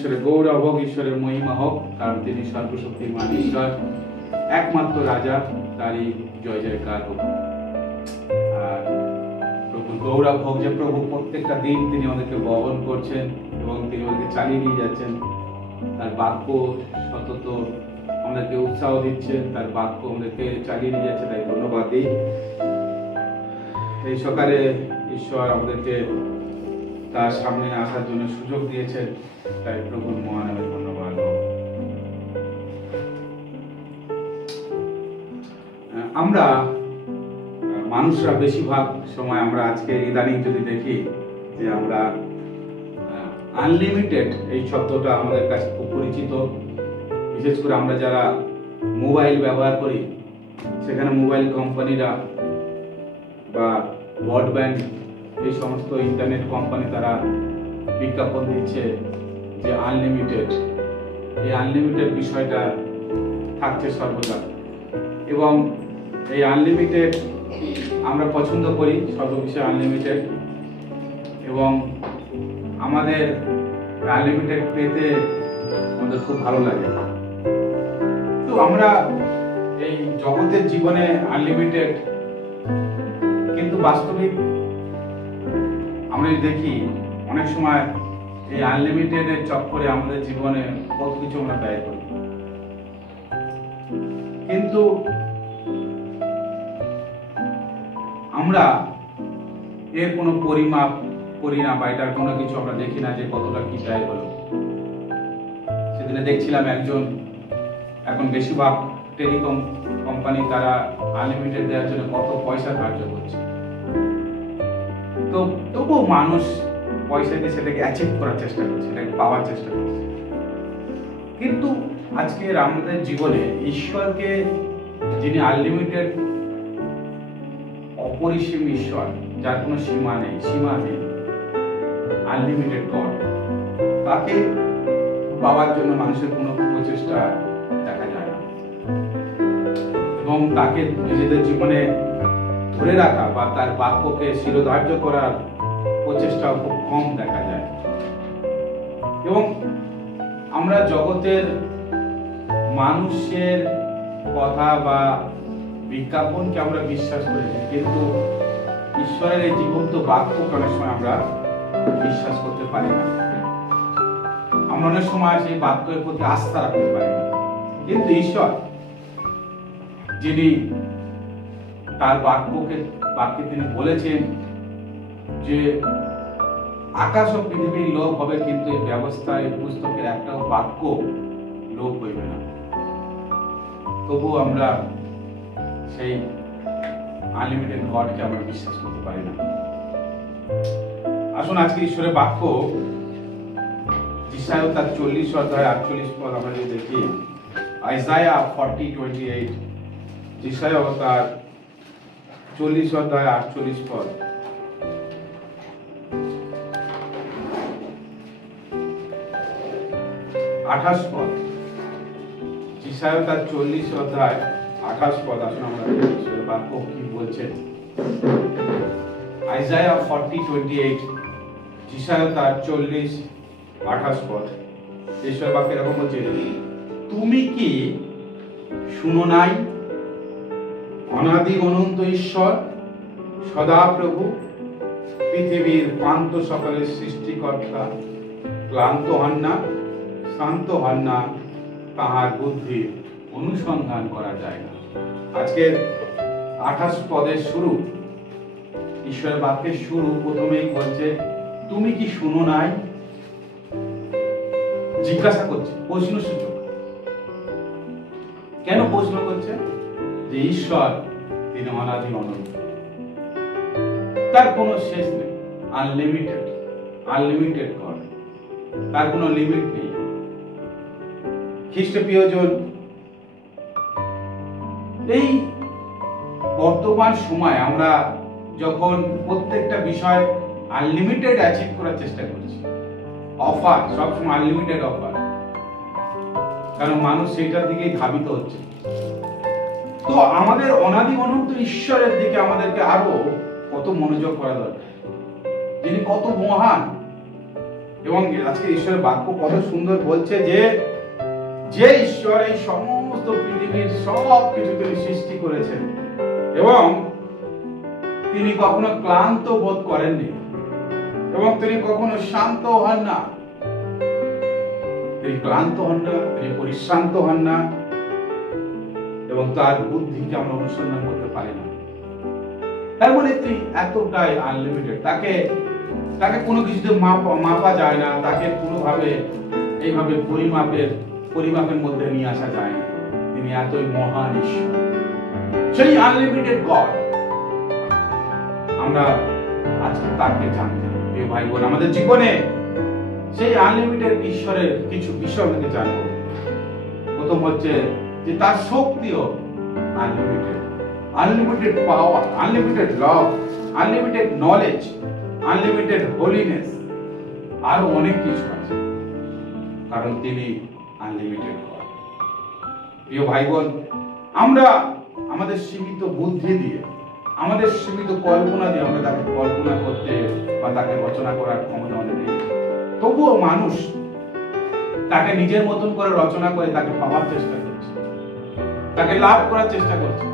ঈশ্বরের গৌরব হোক, ঈশ্বরের মহিমা হোক, কারণ তিনি সর্বশক্তিমান ঈশ্বর, একমাত্র রাজা, তারই জয় জয়কার হোক। আর প্রভুর গৌরব হোক যে প্রভু প্রত্যেকটা দিন তিনি আমাদেরকে বহন করছেন এবং তিনি আমাদেরকে চালিয়ে নিয়ে যাচ্ছেন। তার বাক্য সতত আমাদেরকে উৎসাহ দিচ্ছেন, তার বাক্য আমাদেরকে চালিয়ে নিয়ে যাচ্ছে, তাই ধন্যবাদ দিই। এই সকালে ঈশ্বর আমাদেরকে তার সামনে আসার জন্য সুযোগ দিয়েছেন, তাই প্রভুর মহানামে ধন্যবাদ। আমরা মানুষরা বেশিরভাগ সময় আমরা আজকে ইদানিং যদি দেখি যে আমরা আনলিমিটেড এই শব্দটা আমাদের কাছে খুব পরিচিত। বিশেষ করে আমরা যারা মোবাইল ব্যবহার করি, সেখানে মোবাইল কোম্পানিরা বা ব্রডব্যান্ড এই সমস্ত ইন্টারনেট কোম্পানি তারা বিজ্ঞাপন দিচ্ছে যে আনলিমিটেড। এই আনলিমিটেড বিষয়টা থাকছে সর্বদা, এবং এই আনলিমিটেড আমরা পছন্দ করি, সর্ববিষয়ে আনলিমিটেড, এবং আমাদের আনলিমিটেড পেতে আমাদের খুব ভালো লাগে। তো আমরা এই জগতের জীবনে আনলিমিটেড, কিন্তু বাস্তবিক আমরা দেখি অনেক সময় এই আনলিমিটেডের চক্করে আমাদের জীবনে কত কিছু আমরা ব্যয় করি, কিন্তু আমরা এর কোনো পরিমাপ করি না, বা এটার কোনো কিছু আমরা দেখি না যে কতটা কি ব্যয় হলো। সেদিনে দেখছিলাম এখন বেশিরভাগ টেলিকম কোম্পানি তারা আনলিমিটেড দেওয়ার জন্য কত পয়সা ধার্য করছে। তো তবুও মানুষ পয়সা দিয়ে সেটাকে অ্যাচিভ করার চেষ্টা করছে, সেটাকে পাওয়ার চেষ্টা করছে। কিন্তু আজকের আমাদের জীবনে ঈশ্বরকে, যিনি আনলিমিটেড অপরিসীম ঈশ্বর, যার কোনো সীমা নেই, আনলিমিটেড গড, তাকে পাওয়ার জন্য মানুষের কোনো প্রচেষ্টা দেখা যায় না, এবং তাকে নিজেদের জীবনে ধরে রাখা বা তার বাক্যকে শিরোধার্য করার প্রচেষ্টাও খুব কম দেখা যায়। এবং আমরা জগতের মানুষের কথা বা বিজ্ঞাপনকে আমরা বিশ্বাস করি, কিন্তু ঈশ্বরের এই জীবন্ত বাক্যকে অনেক সময় আমরা বিশ্বাস করতে পারি না। আমরা অনেক সময় সেই বাক্যের প্রতি আস্থা রাখতে পারি না, কিন্তু ঈশ্বর, যিনি তার বাক্যে তিনি বলেছেন যে আকাশ ও পৃথিবীর লোভ হবে, কিন্তু এই ব্যবস্থায় পুস্তকের একটাও বাক্য লোভ হইবে না। তবু আমরা সেই আনলিমিটেড গডকে আমরা বিশ্বাস করতে পারি না। আসুন আজকে ঈশ্বরের বাক্য যিশায়া তার 40 অধ্যায় 48 পদ আমরা যদি দেখি, আইসায়া 40:28, যিশায়া তার 40 অধ্যায় 48 পদ। যিশায়া তার 40 অধ্যায় 28 পদ। আসুন আমরা দেখি ঈশ্বরের বাক্য কি বলছে। আইসায়া 40:28, যিশায়া তার 40:28 পদ। ঈশ্বরের বাক্য এরকম বলছে, তুমি কি শুনো নাই? অনাদি অনন্ত ঈশ্বর সদা প্রভু, পৃথিবীর প্রান্ত সকলের সৃষ্টিকর্তা, ক্লান্ত হন না, শান্ত হন না, তাহার বুদ্ধি অনুসন্ধান করা যায় না। আজকের 28 পদের শুরু, ঈশ্বরের বাক্যের শুরু প্রথমেই বলছে তুমি কি শুনো নাই। জিজ্ঞাসা করছে, প্রশ্ন সূচক। কেন প্রশ্ন করছে? যে ঈশ্বর তিনি অনাদি অনন্ত, তার কোনো শেষ নেই, আনলিমিটেড গড, তার কোনো লিমিট নেই। খ্রিস্ট প্রিয়জন, এই বর্তমান সময় আমরা যখন প্রত্যেকটা বিষয় আনলিমিটেড অ্যাচিভ করার চেষ্টা করছি, অফার সবসময় আনলিমিটেড অফার, কারণ মানুষ সেটার দিকেই ধাবিত হচ্ছে। তো আমাদের অনাদি অনন্ত ঈশ্বরের দিকে আমাদেরকে আরো কত মনোযোগ করা দরকার, যিনি কত মহান, এবং আজকে ঈশ্বরের বাক্য কত সুন্দর বলছে যে যে ঈশ্বর এই সমস্ত পৃথিবীর সব কিছু তিনি সৃষ্টি করেছেন এবং তিনি কখনো ক্লান্ত বোধ করেননি এবং তিনি কখনো শান্ত হন না, তিনি ক্লান্ত হন না, তিনি পরিশ্রান্ত হন না এবং তার বুদ্ধিকে আমরা অনুসন্ধান করতে পারি না। তার মানে তিনি এতটাই আনলিমিটেড, তাকে কোনো কিছুতে মাপা যায় না, তাকে কোনোভাবে এইভাবে পরিমাপের মধ্যে নিয়ে আসা যায় না। তিনি এতই মহান ঈশ্বর, সেই আনলিমিটেড গড আমরা আজকে তাকে জানতে হবে। প্রিয় ভাই বোন, আমাদের জীবনে সেই আনলিমিটেড ঈশ্বরের কিছু বিষয় আমাকে জানবো। প্রথম হচ্ছে যে তার শক্তিও আনলিমিটেড পাওয়ার, আনলিমিটেড লাভ, আনলিমিটেড নলেজ, আনলিমিটেড হোলিনেস, আরো অনেক কিছু আছে, কারণ তিনি আনলিমিটেড গড। প্রিয় ভাই বোন, আমরা আমাদের সীমিত বুদ্ধি দিয়ে, আমাদের সীমিত কল্পনা দিয়ে আমরা তাকে কল্পনা করতে বা তাকে রচনা করার ক্ষমতা আমাদের নেই। তবুও মানুষ তাকে নিজের মতন করে রচনা করে তাকে পাওয়ার চেষ্টা করছে, তাকে লাভ করার চেষ্টা করছে,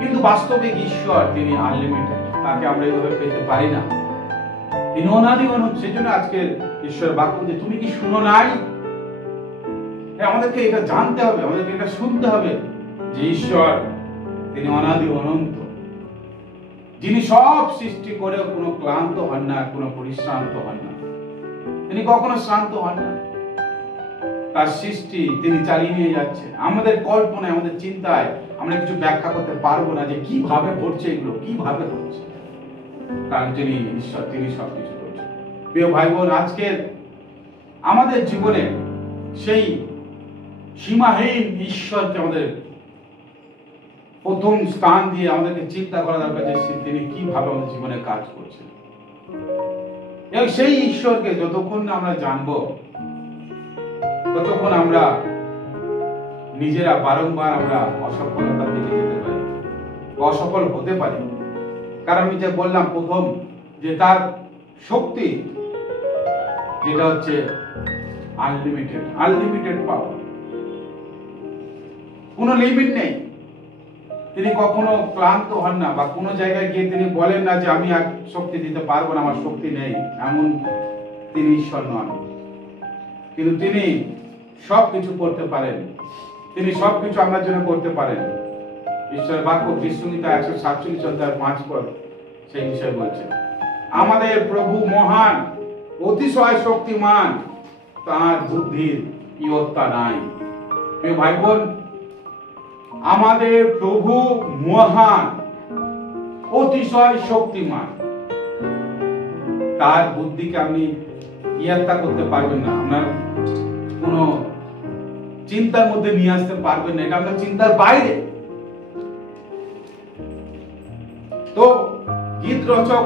কিন্তু বাস্তবিক ঈশ্বর তিনি আনলিমিটেড, তাকে আমরা এইভাবে পেতে পারি না। তিনি অনাদি অনন্ত। সেই জন্য আজকের ঈশ্বরের বাক্য যে তুমি কি শুনো নাই, আমাদেরকে এটা জানতে হবে, আমাদেরকে এটা শুনতে হবে যে ঈশ্বর তিনি অনাদি অনন্ত, যিনি সব সৃষ্টি করে কোনো ক্লান্ত হন না, কোনো পরিশ্রান্ত হন না, তিনি কখনো শ্রান্ত হন না। তার সৃষ্টি তিনি চালিয়ে নিয়ে যাচ্ছে। আমাদের কল্পনায়, আমাদের চিন্তায় আমরা কিছু ব্যাখ্যা করতে পারবো না যে কিভাবে ঘটছে এগুলো, কিভাবে ঘটছে, কারণ তিনি ঈশ্বর, তিনি সবকিছু করছেন। প্রিয় ভাই বোন, আজকের আমাদের জীবনে সেই সীমাহীন ঈশ্বরকে আমাদের প্রথম স্থান দিয়ে আমাদেরকে চিন্তা করা দরকার যে তিনি কিভাবে আমাদের জীবনে কাজ করছেন। এবং সেই ঈশ্বরকে যতক্ষণ না আমরা জানবো ততক্ষণ আমরা নিজেরা বারংবার আমরা অসফলতার দিকে যেতে পারি, অসফল হতে পারি। কারণ আমি যে বললাম প্রথম যে তার শক্তি যেটা হচ্ছে আনলিমিটেড পাওয়ার, কোনো লিমিট নেই। তিনি কখনো ক্লান্ত হন না বা কোনো জায়গায় গিয়ে তিনি বলেন না যে আমি আর শক্তি দিতে পারবো না, আমার শক্তি নেই, এমন তিনি ঈশ্বর নন। কিন্তু তিনি সবকিছু করতে পারেন, তিনি সবকিছু আমার জন্য করতে পারেন। ঈশ্বরের বাক্য গীতসংহিতা 147 অধ্যায় 5 পদ সেই বিষয় বলছে, আমাদের প্রভু মহান, অতিশয় শক্তিমান, তার বুদ্ধির ইয়ত্তা নাই। প্রিয় ভাই বোন, আমাদের প্রভু মহান, অতিশয় শক্তিমান, তার বুদ্ধিকে আপনি ইয়ত্তা করতে পারবেন না, আপনার কোনো চিন্তার মধ্যে নিয়ে আসতে পারবেন না, এটা আপনার চিন্তার বাইরে। তো গীত রচক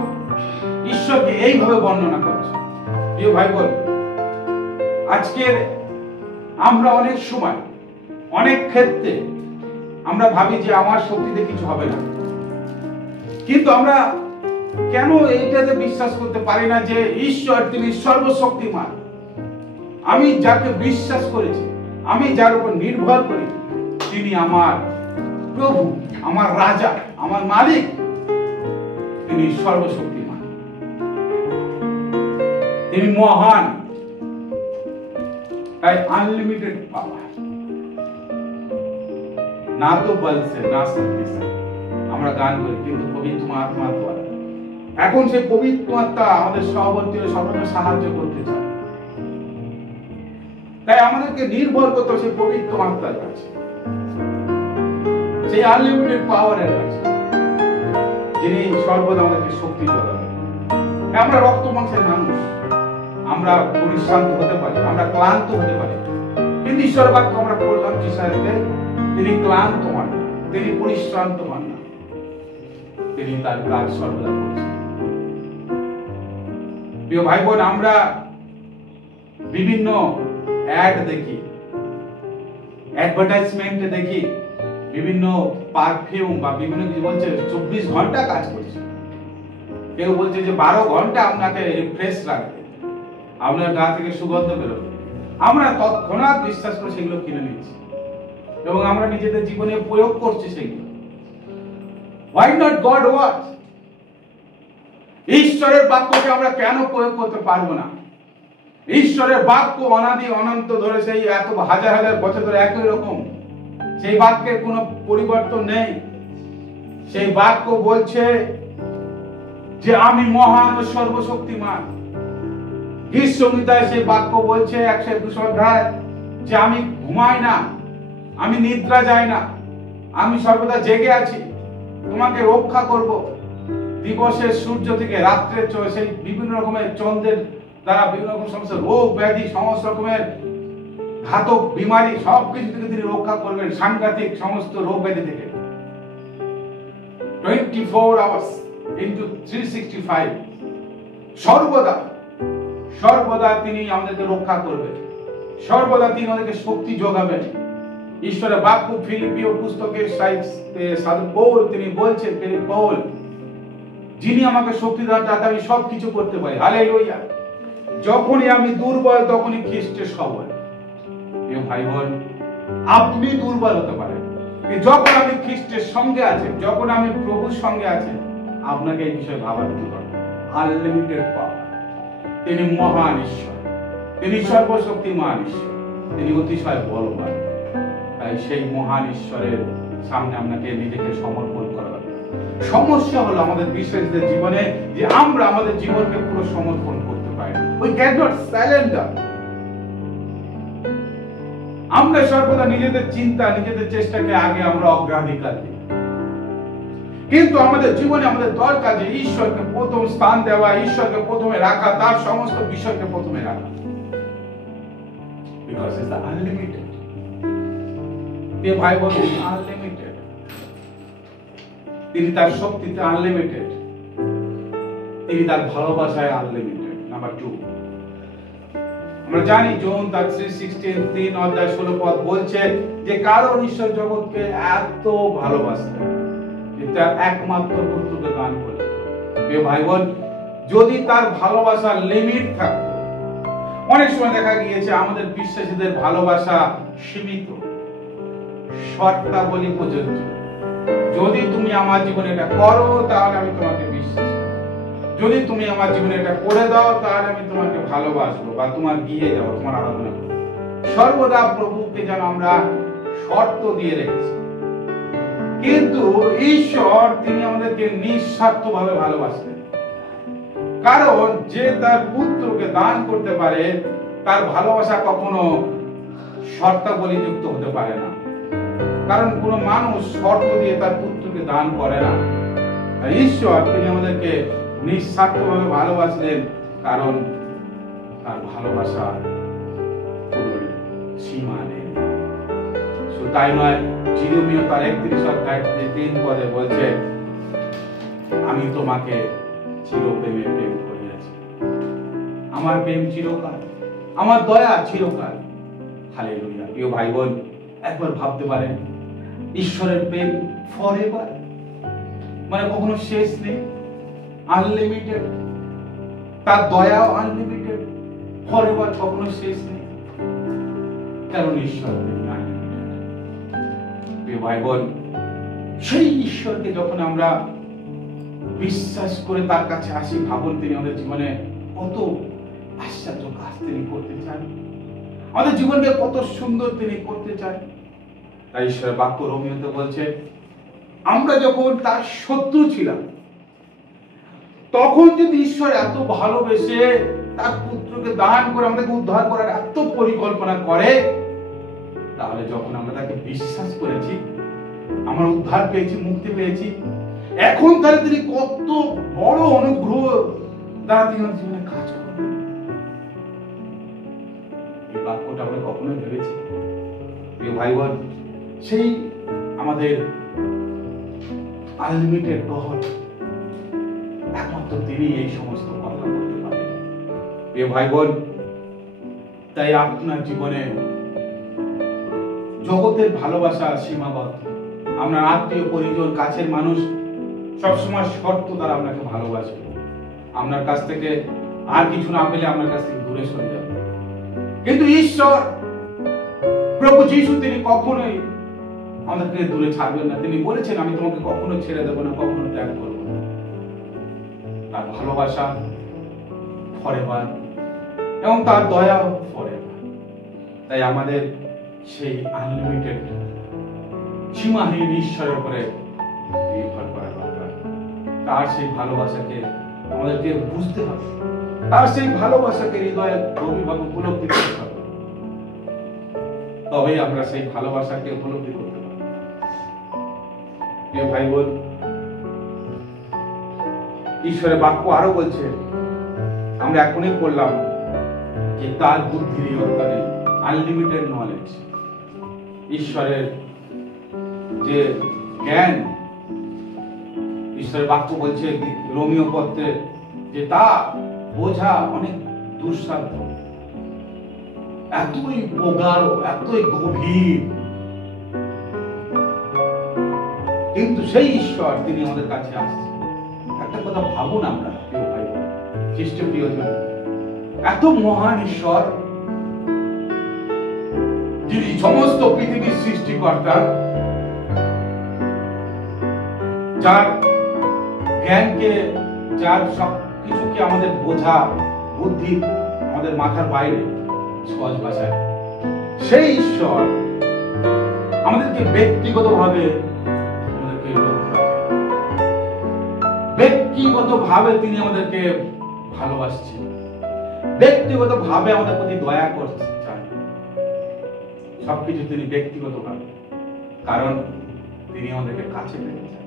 ঈশ্বরকে এইভাবে বর্ণনা করছে। প্রিয় ভাই বোন, আজকের আমরা অনেক সময়, অনেক ক্ষেত্রে আমরা ভাবি যে আমার শক্তিতে কিছু হবে না, কিন্তু আমরা কেন এইটাতে বিশ্বাস করতে পারি না যে ঈশ্বর তিনি সর্বশক্তিমান। আমি যাকে বিশ্বাস করেছি, আমি যার উপর নির্ভর করি, তিনি আমার প্রভু, আমার রাজা, আমার মালিক, তিনি সর্বশক্তিমান, তিনি মহান, তাই আনলিমিটেড পাওয়ার, না তো বলছে না শক্তি। আমরা গান করি কিন্তু পবিত্র আত্মা দ্বারা, এখন সেই পবিত্র আত্মা আমাদের সহবর্তী সর্বদা সাহায্য করতে চায়। তাই আমাদেরকে নির্ভর করতে হবে সেই পবিত্র আত্মার কাছে, সেই আনলিমিটেড পাওয়ারের কাছে, যিনি সর্বদা আমাদেরকে শক্তি যোগাবেন। আমরা রক্ত মাংসের মানুষ, আমরা পরিশ্রান্ত হতে পারি, আমরা ক্লান্ত হতে পারি, কিন্তু ঈশ্বর বাক্য আমরা পড়লাম যিশায়াতে, তিনি ক্লান্ত হন না, তিনি পরিশ্রান্ত হন না, তিনি তার কাজ সর্বদা করছেন। প্রিয় ভাই বোন, আমরা বিভিন্ন অ্যাড দেখি, অ্যাডভার্টাইজমেন্টে দেখি, বিভিন্ন পারফিউম বা বিভিন্ন কিছু বলছে 24 ঘন্টা কাজ করছে, কেউ বলছে যে 12 ঘন্টা আপনাকে রিফ্রেশ রাখবে, আপনার গা থেকে সুগন্ধ বেরোবে, আমরা তৎক্ষণাৎ বিশ্বাস করে সেগুলো কিনে নিচ্ছি এবং আমরা নিজেদের জীবনে প্রয়োগ করছি সেগুলো। Why not God what? ঈশ্বরের বাক্যকে আমরা কেন প্রয়োগ করতে পারবো না? ঈশ্বরের বাক্য অনাদি অনন্ত ধরে সেই এত হাজার হাজার বছর ধরে একই রকম, সেই বাক্যের কোনো পরিবর্তন নেই। সেই বাক্য বলছে যে আমি মহান ও সর্বশক্তিমান। গীত সংহিতায় সেই বাক্য বলছে 121 অধ্যায় যে আমি ঘুমাই না, আমি নিদ্রা যাই না, আমি সর্বদা জেগে আছি, তোমাকে রক্ষা করব। দিবসের সূর্য থেকে রাত্রের সেই বিভিন্ন রকমের চন্দ্রের দ্বারা বিভিন্ন রকম সমস্ত রোগ ব্যাধি, সমস্ত রকমের ঘাতক বিমারি সবকিছু থেকে তিনি রক্ষা করবেন, সাংঘাতিক সমস্ত রোগ ব্যাধি থেকে। 24 hours into 365 সর্বদা সর্বদা তিনি আমাদেরকে রক্ষা করবেন, সর্বদা তিনি আমাদেরকে শক্তি যোগাবেন। ঈশ্বরের বাক্য ফিলিপিও পুস্তকের সাধু পৌল তিনি বলছেন, পৌল যিনি আমাকে শক্তি দান তাতে আমি সবকিছু করতে পারি। হালেলুয়া। যখনই আমি দুর্বল তখনই খ্রিস্টের সবল। ভাই বোন, আপনি দুর্বল হতে পারেন, যখন আপনি খ্রিস্টের সঙ্গে আছেন, যখন আমি প্রভুর সঙ্গে আছেন, আপনাকে এই বিষয়ে ভাবা দিতে পারেন। আনলিমিটেড পাওয়ার, তিনি মহান ঈশ্বর, তিনি সর্বশক্তিমান ঈশ্বর, তিনি অতিশয় বলবান। তাই সেই মহান ঈশ্বরের সামনে আপনাকে নিজেকে সমর্পণ করা হবে। সমস্যা হলো আমাদের বিশ্বাসীদের জীবনে যে আমরা আমাদের জীবনকে পুরো সমর্পণ করতে পারি না। We cannot surrender. আমরা সর্বদা নিজেদের চিন্তা, নিজেদের চেষ্টাকে আগে আমরা অগ্রাধিকার দিই, কিন্তু আমাদের জীবনে আমাদের দরকার যে ঈশ্বরকে প্রথম স্থান দেওয়া, ঈশ্বরকে প্রথমে রাখা, তার সমস্ত বিষয়কে প্রথমে রাখা। Because it's the unlimited. এই ভাই বোন আনলিমিটেড, তিনি তার শক্তিতে আনলিমিটেড, তিনি তার ভালোবাসায় আনলিমিটেড। নাম্বার 2, আমরা জানি জন তার 3:16 অধ্যায় 16 পদ বলছে যে কারণ ঈশ্বর জগৎকে এত ভালোবাসতেন যে তার একমাত্র পুত্রকে দান করলেন। প্রিয় ভাই বোন, যদি তার ভালোবাসার লিমিট থাকতো, অনেক সময় দেখা গিয়েছে আমাদের বিশ্বাসীদের ভালোবাসা সীমিত, শর্তাবলী প্রযোজ্য। যদি তুমি আমার জীবনে এটা করো তাহলে আমি তোমাকে বিশ্বাস করব, যদি তুমি আমার জীবনে এটা করে দাও তাহলে আমি তোমাকে ভালোবাসবো বা তোমার গিয়ে যাবো, তোমার আরাধনা করবো। সর্বদা প্রভুকে যেন আমরা শর্ত দিয়ে রেখেছি, কিন্তু ঈশ্বর তিনি আমাদেরকে নিঃস্বার্থভাবে ভালোবাসেন। কারণ যে তার পুত্রকে দান করতে পারে তার ভালোবাসা কখনো শর্তাবলী যুক্ত হতে পারে না, কারণ কোন মানুষ শর্ত দিয়ে তার পুত্রকে দান করে না। ঈশ্বর তিনি আমাদেরকে নিঃস্বার্থভাবে ভালোবাসলেন, কারণ তার ভালোবাসা কোনো সীমা নেই। শুধু তাই নয়, জিরমীয় তার 31 অধ্যায় 3 পদে বলছে আমি তোমাকে চিরপ্রেমে প্রেম করিয়াছি। আমার প্রেম চিরকাল, আমার দয়া চিরকাল। হালেলুয়া। প্রিয় ভাই বোন, একবার ভাবতে পারেন ঈশ্বরের প্রেম ফরএভার, মানে কখনো শেষ নেই, আনলিমিটেড। তার দয়াও আনলিমিটেড, ফরএভার, কখনো শেষ নেই, কারণ ঈশ্বর আনলিমিটেড। প্রিয় ভাই বোন, সেই ঈশ্বরকে যখন আমরা বিশ্বাস করে তার কাছে আসি, ভাবুন তিনি আমাদের জীবনে কত আশ্চর্য কাজ তিনি করতে চান, আমাদের জীবনকে কত সুন্দর তিনি করতে চান। তাই ঈশ্বরের বাক্য রোমীয়তে বলছে আমরা যখন তার শত্রু ছিলাম তখন যদি ঈশ্বর এত ভালোবেসে তার পুত্রকে দান করে আমাদেরকে উদ্ধার করার এত পরিকল্পনা করে, তাহলে যখন আমরা তাকে বিশ্বাস করেছি, আমরা উদ্ধার পেয়েছি, মুক্তি পেয়েছি, এখন তাহলে তিনি কত বড় অনুগ্রহ দ্বারা তিনি আমাদের জীবনে কাজ করবেন। এই বাক্যটা আমরা কখনোই ভেবেছি? প্রিয় ভাই বোন, সেই আমাদের আনলিমিটেড গড, একমাত্র তিনি এই সমস্ত কথা বলতে পারেন। প্রিয় ভাই বোন, তাই আপনার জীবনে জগতের ভালোবাসা সীমাবদ্ধ। আপনার আত্মীয় পরিজন, কাছের মানুষ সবসময় শর্ত দ্বারা আপনাকে ভালোবাসবে, আপনার কাছ থেকে আর কিছু না পেলে আপনার কাছ থেকে দূরে সরে যাবে। কিন্তু ঈশ্বর প্রভু যিশু তিনি কখনোই আমাদেরকে দূরে ছাড়বেন না। তিনি বলেছেন, আমি তোমাকে কখনো ছেড়ে দেবো না, কখনো ত্যাগ করবো না। তার ভালোবাসা ফরএভার এবং তার দয়া ফরএভার। তাই আমাদের সেই আনলিমিটেড সীমাহীন ঈশ্বরের উপরে নির্ভর করা দরকার। তার সেই ভালোবাসাকে আমাদেরকে বুঝতে হবে, তার সেই ভালোবাসাকে হৃদয়ে গভীরভাবে উপলব্ধি করতে হবে। তবেই আমরা সেই ভালোবাসাকে উপলব্ধি করতে পারব। প্রিয় ভাই বোন, ঈশ্বরের বাক্য আরো বলছে, আমরা এখনই পড়লাম যে তার বুদ্ধির ইয়ত্তা নেই, আনলিমিটেড নলেজ। ঈশ্বরের যে জ্ঞান, ঈশ্বরের বাক্য বলছে রোমীয় পত্রে যে তা বোঝা অনেক দুঃসাধ্য, এতই প্রগাঢ়, এতই গভীর। কিন্তু সেই ঈশ্বর তিনি আমাদের কাছে আসছে। একটা কথা ভাবুন আমরা, প্রিয় ভাই খ্রিস্ট প্রিয়জন, এত মহান ঈশ্বর যিনি সমস্ত পৃথিবীর সৃষ্টিকর্তা, যার জ্ঞানকে, যার সবকিছুকে আমাদের বোঝা বুদ্ধি আমাদের মাথার বাইরে, সহজ ভাষায় সেই ঈশ্বর আমাদেরকে ব্যক্তিগতভাবে তিনি আমাদেরকে ভালোবাসছেন, ব্যক্তিগতভাবে আমাদের প্রতি দয়া করতে চান। সবকিছু তিনি ব্যক্তিগতভাবে, কারণ তিনি আমাদেরকে কাছে পেতে চান।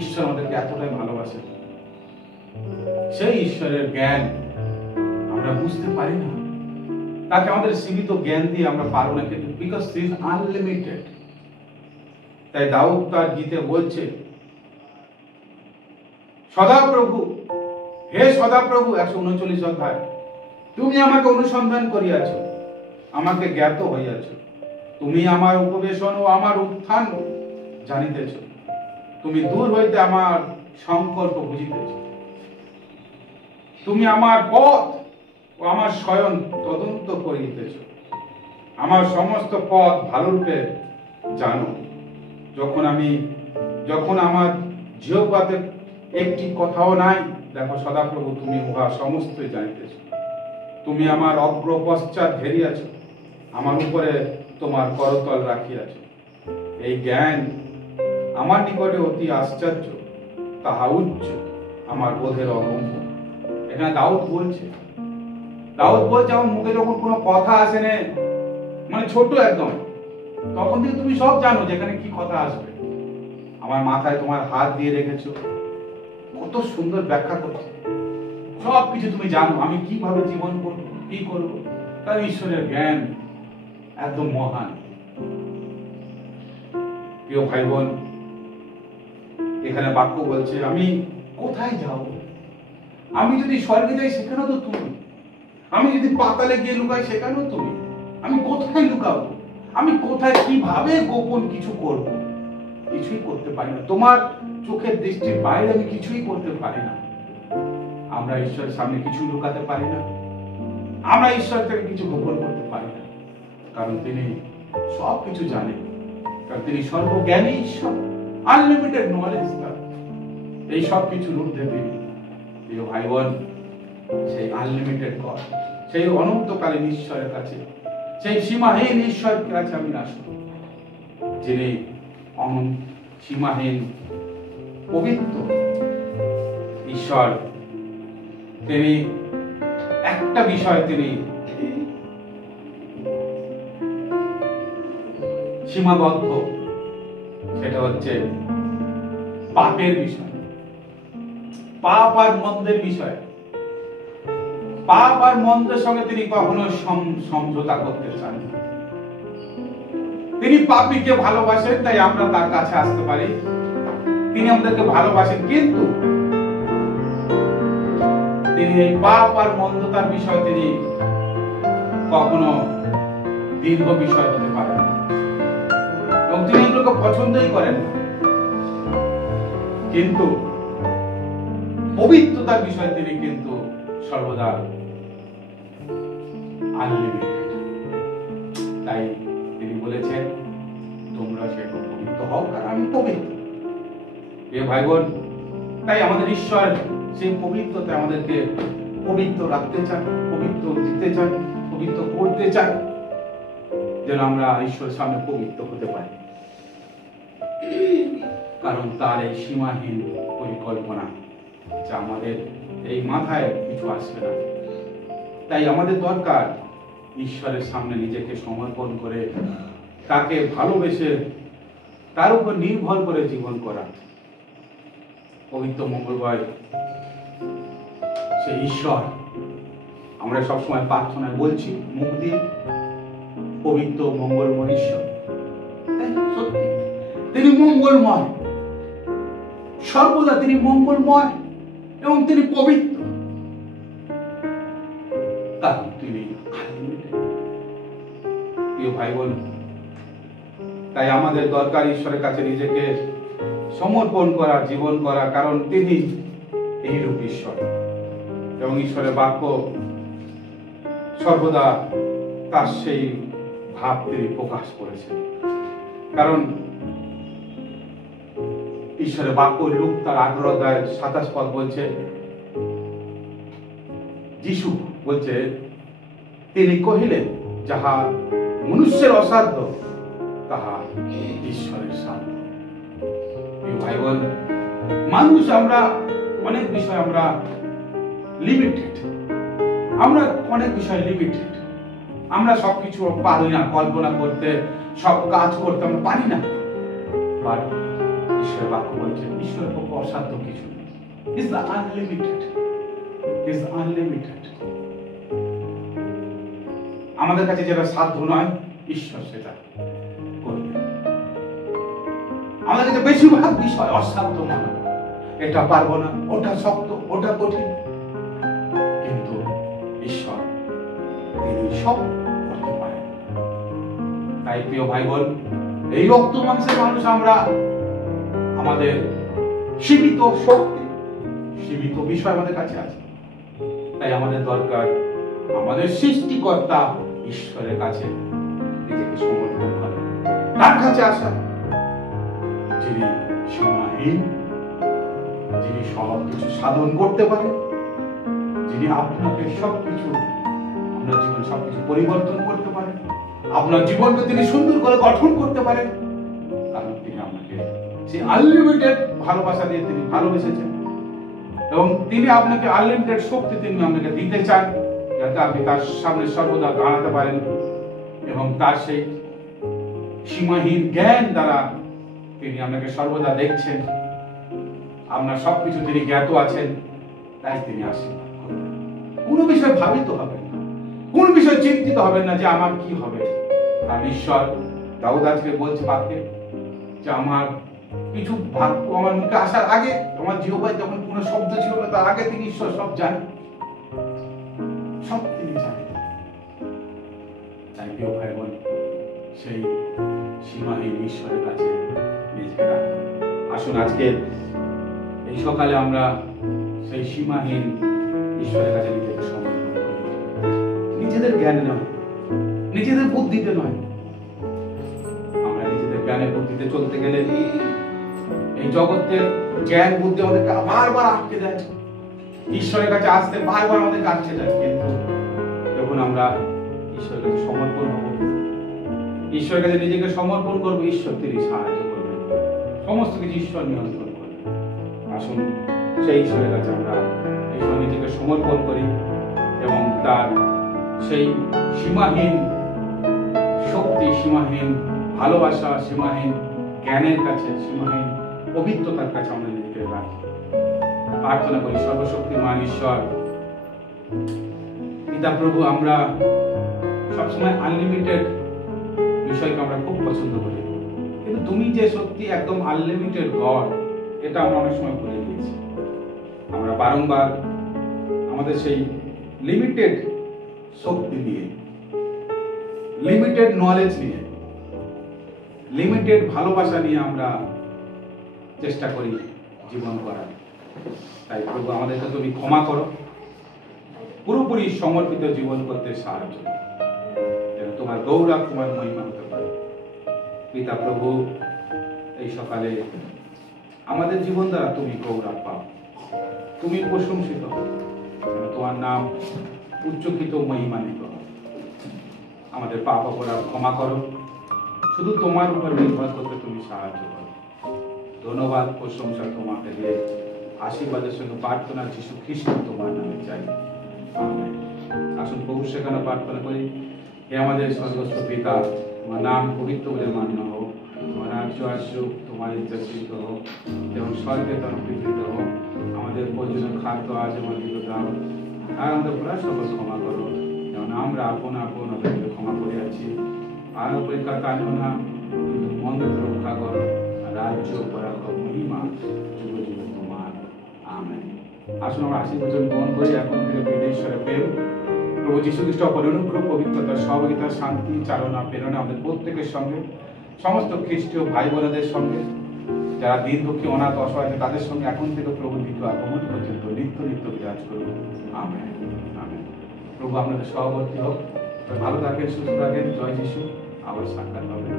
ঈশ্বর আমাদেরকে এতটাই ভালোবাসেন, সেই ঈশ্বরের জ্ঞান আমরা বুঝতে পারি না। তাকে আমাদের সীমিত জ্ঞান দিয়ে আমরা পারবো না, কিন্তু বিকজ হি ইজ আনলিমিটেড। তাই দাউদ তার গীতে বলছে, সদাপ্রভু, হে সদাপ্রভু, 139 অধ্যায়, তুমি আমাকে অনুসন্ধান করিয়াছ, আমাকে জ্ঞাত হইয়াছ। তুমি আমার উপবেশন ও আমার উত্থান জানিতেছ। তুমি দূর হইতে আমার সংকল্প বুঝিতেছ। তুমি আমার পথ ও আমার শয়ন তদন্ত করিতেছ। আমার সমস্ত পথ ভালোরূপে জানো। যখন আমার জিহ্বাতে একটি কথাও নাই, দেখো সদাপ্রভু, তুমি উহা সমস্তই জানিতেছ। তুমি আমার অগ্র পশ্চাৎ ঘেরিয়াছ, আমার উপরে তোমার করতল রাখিয়াছ। এই জ্ঞান আমার নিকটে অতি আশ্চর্য, তাহা উচ্চ আমার বোধের অগম্য। এখানে দাউদ বলছে আমার মুখে যখন কোনো কথা আসে না, মানে ছোট একদম, তখন থেকে তুমি সব জানো যেখানে কি কথা আসবে। আমার মাথায় তোমার হাত দিয়ে রেখেছো, কত সুন্দর ব্যাখ্যা করছে। সবকিছু তুমি জানো, আমি কিভাবে জীবন করব, কি করব। তার ঈশ্বরের জ্ঞান একদম মহান। প্রিয় ভাই বোন, এখানে বাক্য বলছে, আমি কোথায় যাব? আমি যদি স্বর্গে যাই, সেখানেও তো তুমি। আমি যদি পাতালে গিয়ে লুকাই, সেখানেও তুমি। আমি কোথায় লুকাবো? আমি কোথায় কিভাবে গোপন কিছু করব? কিছুই করতে পারি না। তোমার চোখের দৃষ্টির বাইরে আমি কিছুই করতে পারি না। আমরা ঈশ্বরের সামনে কিছু লুকাতে পারি না, আমরা ঈশ্বর থেকে কিছু গোপন করতে পারি না, কারণ তিনি সবকিছু জানেন। কারণ তিনি সর্বজ্ঞানী ঈশ্বর, আনলিমিটেড নলেজ তার। এই সব কিছুর ঊর্ধ্বে তিনি। প্রিয় ভাই বোন, সেই আনলিমিটেড গড, সেই অনন্তকালীন ঈশ্বরের কাছে, সেই সীমাহীন ঈশ্বরের কাছে আমি আসবো, যিনি সীমাহীন পবিত্র ঈশ্বর। তিনি একটা বিষয় তিনি সীমাবদ্ধ, সেটা হচ্ছে পাপের বিষয়, পাপ আর মন্দের বিষয়। পাপ আর মন্দের সঙ্গে তিনি কখনো সমঝোতা করতে চান না। তিনি পাপীকে ভালোবাসেন, তাই আমরা তার কাছে আসতে পারি। তিনি আমাদেরকে ভালোবাসেন, কিন্তু তিনি এই পাপ আর মন্দতার বিষয় তিনি কখনো দীর্ঘ বিষয় হতে পারেন না, এবং তিনি এগুলোকে পছন্দই করেন না। কিন্তু পবিত্রতার বিষয়ে তিনি কিন্তু সর্বদা আনলিমিটেড। তাই তিনি বলেছেন, তোমরা সেরকম পবিত্র হও কারণ আমি পবিত্র। এ ভাই বোন, তাই আমাদের ঈশ্বর সেই পবিত্রতা আমাদেরকে পবিত্র রাখতে চান, পবিত্র দিতে চান, পবিত্র করতে চান, যেন আমরা ঈশ্বরের সামনে পবিত্র হতে পারি। কারণ তার এই সীমাহীন পরিকল্পনা যা আমাদের এই মাথায় কিছু আসবে না। তাই আমাদের দরকার ঈশ্বরের সামনে নিজেকে সমর্পণ করে তাকে ভালোবেসে তার উপর নির্ভর করে জীবন করা। পবিত্র মঙ্গলবার সেই ঈশ্বর, আমরা সবসময় প্রার্থনায় বলছি মুখ দিয়ে, পবিত্র মঙ্গলময় ঈশ্বর। সত্যি তিনি মঙ্গলময়, সর্বদা তিনি মঙ্গলময় এবং তিনি পবিত্র, কারণ তিনি প্রিয় ভাই বোন। তাই আমাদের দরকার ঈশ্বরের কাছে নিজেকে সমর্পণ করা, জীবন করা, কারণ তিনি এইরূপ ঈশ্বর এবং ঈশ্বরের বাক্য সর্বদা তার সেই ভাব তিনি প্রকাশ করেছেন। কারণ ঈশ্বরের বাক্য লূক তার 18 অধ্যায় 27 পদ বলছে, যিশু বলছে, তিনি কহিলেন, যাহা মনুষ্যের অসাধ্য তাহা ঈশ্বরের সাধ্য। ভাই বোন, মানুষ আমরা অনেক বিষয় আমরা লিমিটেড, আমরা অনেক বিষয় লিমিটেড, আমরা সবকিছু পারি না, কল্পনা করতে, সব কাজ করতে আমরা পারি না। বাট ঈশ্বরের বাক্য বলছে ঈশ্বরের পক্ষে অসাধ্য কিছু নেই। Is the unlimited, is unlimited. আমাদের কাছে যেটা সাধ্য নয়, ঈশ্বর সেটা করবে। আমাদের কাছে বেশিরভাগ বিষয় অসাধ্য মনে হয়, এটা পারবো না, ওটা শক্ত, ওটা কঠিন, কিন্তু ঈশ্বর তিনি সব করতে পারেন। তাই প্রিয় ভাই বোন, এই রক্ত মাংসের মানুষ আমরা, আমাদের সীমিত শক্তি, সীমিত বিষয় আমাদের কাছে আছে। তাই আমাদের দরকার আমাদের সৃষ্টিকর্তা ঈশ্বরের কাছে নিজেকে সমর্পণ করা, তার কাছে আসা, যিনি সীমাহীন, যিনি সব কিছু সাধন করতে পারেন, যিনি আপনাকে সবকিছু, আপনার জীবন সবকিছু পরিবর্তন করতে পারেন, আপনার জীবনকে তিনি সুন্দর করে গঠন করতে পারেন। কারণ তিনি আপনাকে সেই আনলিমিটেড ভালোবাসা দিয়ে তিনি ভালোবেসেছেন এবং তিনি আপনাকে আনলিমিটেড শক্তি তিনি আপনাকে দিতে চান, যাতে আপনি তার সামনে সর্বদা দাঁড়াতে পারেন এবং তার সেই সীমাহীন জ্ঞান দ্বারা তিনি আপনাকে সর্বদা দেখছেন, আপনার সবকিছু তিনি জ্ঞাত আছেন। তাই তিনি আশীর্বাদ করবেন। কোনো বিষয় ভাবিত হবেন না, কোন বিষয় চিন্তিত হবেন না যে আমার কি হবে। আর ঈশ্বর দাউদ আজকে বলছে বাক্যে যে আমার কিছু ভাগ্য আমার মুখে আসার আগে, আমার জিহ্বায় যখন কোনো শব্দ ছিল না তার আগে তিনি ঈশ্বর সব জানেন, সব তিনি জানেন। তাই প্রিয় ভাই বোন, সেই সীমাহীন ঈশ্বরের কাছে নিজেকে রাখুন। আসুন আজকে এই সকালে আমরা সেই সীমাহীন ঈশ্বরের কাছে নিজেকে সমর্পণ করি। নিজেদের জ্ঞানে নয়, নিজেদের বুদ্ধিতে নয়। আমরা নিজেদের জ্ঞানে বুদ্ধিতে চলতে গেলে এই জগতের জ্ঞান বুদ্ধি আমাদেরকে বারবার আটকে দেয়, ঈশ্বরের কাছে আসতে বারবার আমাদেরকে আটকে দেয়। কিন্তু যখন আমরা ঈশ্বরের কাছে সমর্পণ হব, ঈশ্বরের কাছে নিজেকে সমর্পণ করবো, ঈশ্বর তিনি সাহায্য করবেন, সমস্ত কিছু ঈশ্বর নিয়ন্ত্রণ করবেন। আসুন সেই ঈশ্বরের কাছে আমরা এই সময় নিজেকে সমর্পণ করি এবং তার সেই সীমাহীন শক্তি, সীমাহীন ভালোবাসা, সীমাহীন জ্ঞানের কাছে, সীমাহীন পবিত্রতার কাছে আমরা নিজেকে রাখি। প্রার্থনা করি, সর্বশক্তিমান ঈশ্বর পিতা প্রভু, আমরা সবসময় আনলিমিটেড বিষয়কে আমরা খুব পছন্দ করি, কিন্তু তুমি যে সত্যি একদম আনলিমিটেড গড, এটা আমরা অনেক সময় ভুলে গিয়েছি। আমরা বারংবার আমাদের সেই লিমিটেড শক্তি দিয়ে, লিমিটেড নলেজ নিয়ে, লিমিটেড ভালোবাসা নিয়ে আমরা চেষ্টা করি জীবন করার, তাই প্রভু আমাদেরকে তুমি ক্ষমা করো, পুরোপুরি সমর্পিত জীবন করতে সাহায্য করো, যেন তোমার গৌরব, তোমার মহিমা হতে পারে। পিতা প্রভু, এই সকালে আমাদের জীবন দ্বারা তুমি গৌরব পাও, তুমি প্রশংসিত হও, যেন তোমার নাম উচ্চকিত, মহিমান্বিত হয়। আমাদের পাপ অপরাধ ক্ষমা করো, শুধু তোমার উপর নির্ভর করতে তুমি সাহায্য করো। ধন্যবাদ, প্রশংসা তোমাকে দিয়ে আশীর্বাদের সঙ্গে প্রার্থনা যিশু খ্রিস্ট তোমার নামে চাই, আমেন। আসুন প্রভু সেখানে প্রার্থনা করি। হে আমাদের স্বর্গস্থ পিতা, তোমার নাম পবিত্র বলে মান্য হোক, তোমার রাজ্য আসুক, তোমার ইচ্ছা সিদ্ধ হোক, যেমন স্বর্গে তেমন পৃথিবীতে হোক। আমাদের প্রয়োজনীয় খাদ্য আজ আমাদেরকে দাও, আর আমাদের অপরাধ সকল ক্ষমা করো, যেমন আমরা আপন আপনাদেরকে ক্ষমা করে আছি। আর পরীক্ষা আনো না, কিন্তু মন্দ থেকে রক্ষা করো। রাজ্য, পরাক্রম, মহিমা যুগ যুগ তোমার, আমেন। আসুন আমরা আশীর্বচন গ্রহণ করি। এখন থেকে বিদেশ্বরের প্রেম, প্রভু যীশু খ্রিস্ট অনুগ্রহ, পবিত্রতা, সহযোগিতা, শান্তি, চালনা, প্রেরণা আমাদের প্রত্যেকের সঙ্গে, সমস্ত খ্রিস্টীয় ভাই বোনেদের সঙ্গে, যারা দিন দুঃখী, অনাথ, অসহায় তাদের সঙ্গে এখন থেকে প্রভু দ্বিতীয় আগমন পর্যন্ত নিত্য নিত্য বিরাজ করুন, আমেন, আমেন। প্রভু আপনাদের সহবর্তী হোক, ভালো থাকেন, সুস্থ থাকেন। জয় যিশু। আবার সাক্ষাৎ হবে।